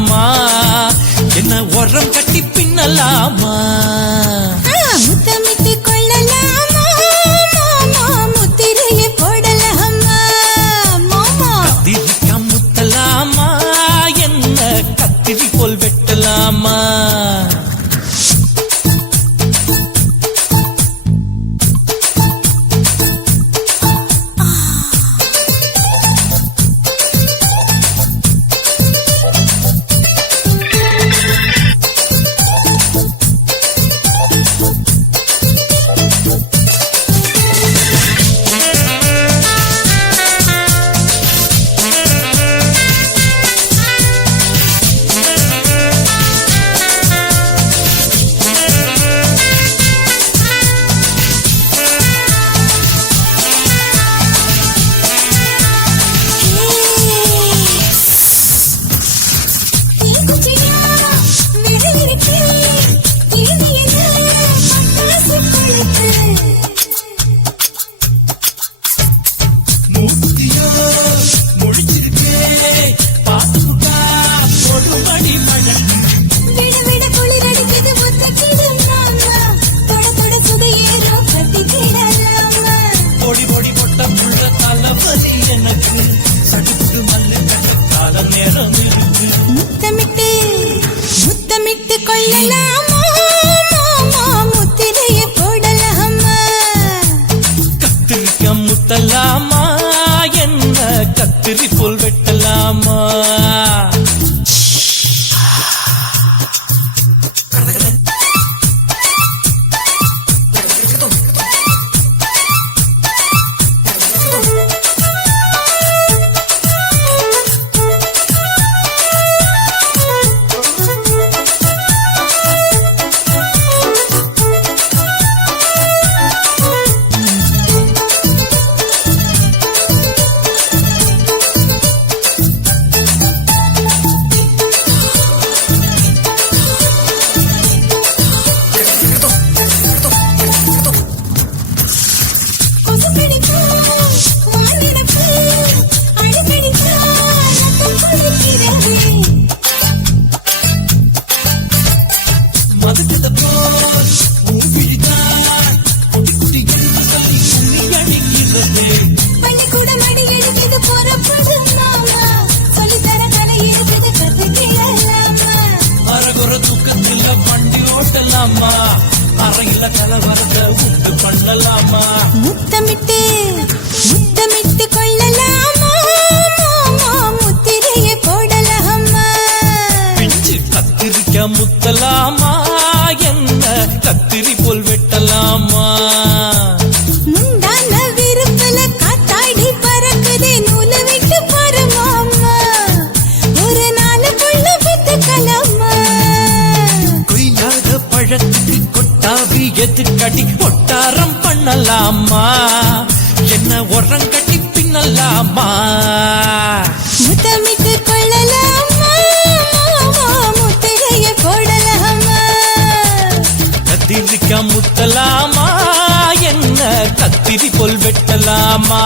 பண்ணலாமா, என்ன உரம் கட்டி பின்னலாமா, முத்தமிட்டு கொள்ளலாமா, முத்திரையை போடலாமா, கத்திரிக்கா முத்தலாமா, என்ன கத்திரி போல் வெட்டலாமா. முத்தமிட்டு கொள்ளலாமா, முத்திரையை போடலாமா, கத்திரிக்கா முத்தலாமா, என்ன கத்திரி போல் வெட்டலாமா. அறையில கலவரத்தை உண்டு பண்ணலாமா, முத்தமிட்டு கொள்ளலாமா, முத்திரையை போடலாமா, பிஞ்சு கத்திரிக்கா முத்தலாமா, என்ன கத்திரி போல் வெட்டலாமா. முந்தான விருப்பல காத்தாடி பறக்குதே, நூல விட்டு பரமாமா, ஒரு நாள் புள்ள வித்துக்கலாமா, கொய்யாத பழத்துக்கு கொட்டாவி எதுக்கடி ஒட்டாரம் பண்ணலாமா, என்ன உரம் கட்டி பின்னலாமா. முத்தமிட்டு கொள்ளலாமா, முத்திரையை போடலாமா, கத்திரிக்கா முத்தலாமா, என்ன கத்திரி போல் வெட்டலாமா.